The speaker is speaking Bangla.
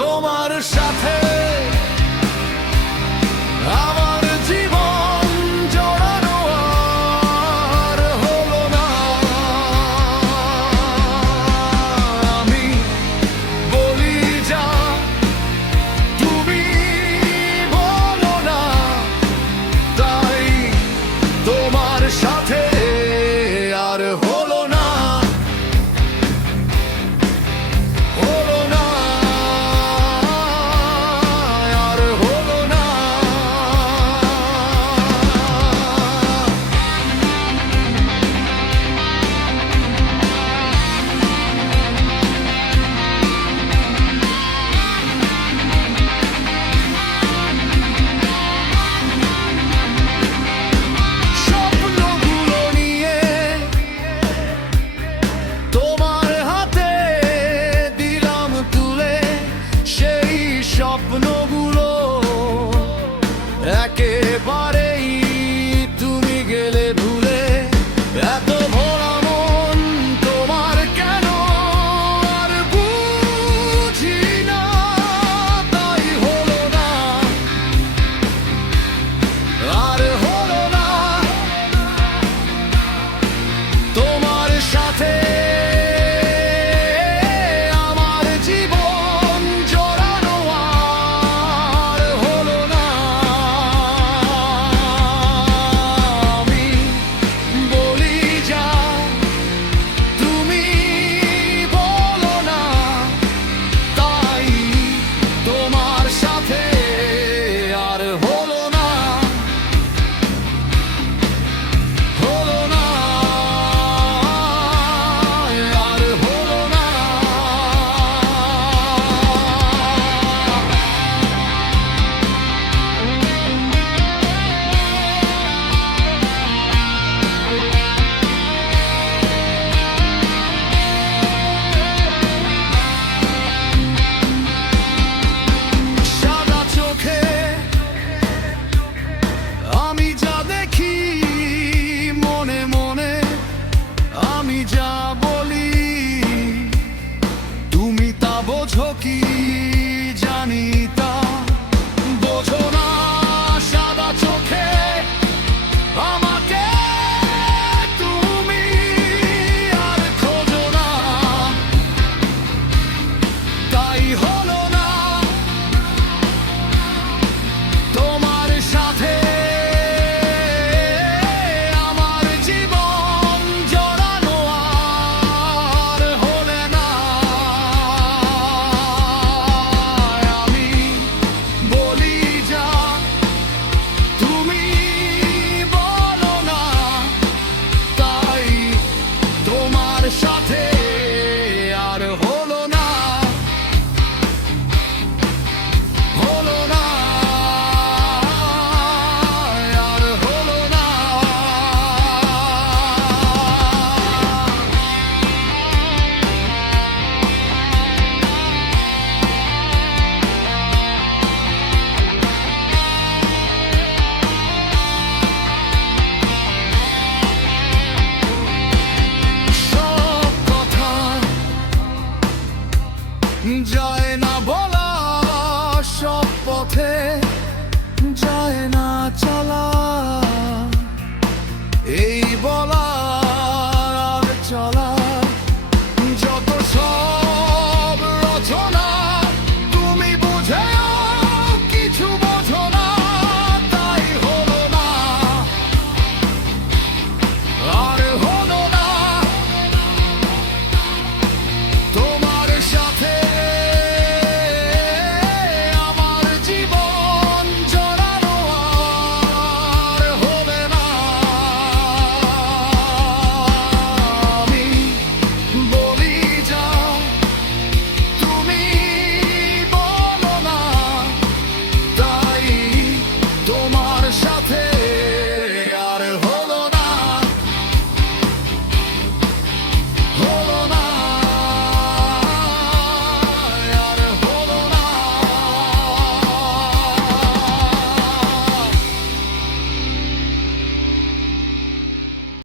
তোমার সাথে আমার জীবন জড়ানো আর হলো না। আমি বলি যা তুমি বলো না, তাই তোমার সাথে আর হলো না, হলো না, আর হলো না। স্বপ্নগুলো নিয়ে তোমার হাতে দিলাম তুলে, সেই স্বপ্নগুলো একেবারেই তুমি গেলে ভুলে। এত ভোলা মন তোমার কেন আর বুঝি না, তাই হলো না, আর হলো না। তোমার সাথে আমার জীবন জড়ানো আর হলো না। আমি বলি যা তুমি বলো না, তাই তোমার সাথে আর হলো না, হলো না, আর হলো না। সাদা চোখে আমি যা দেখি, মনে মনে আমি যা বলি, তুমি তা বোঝো কি জানি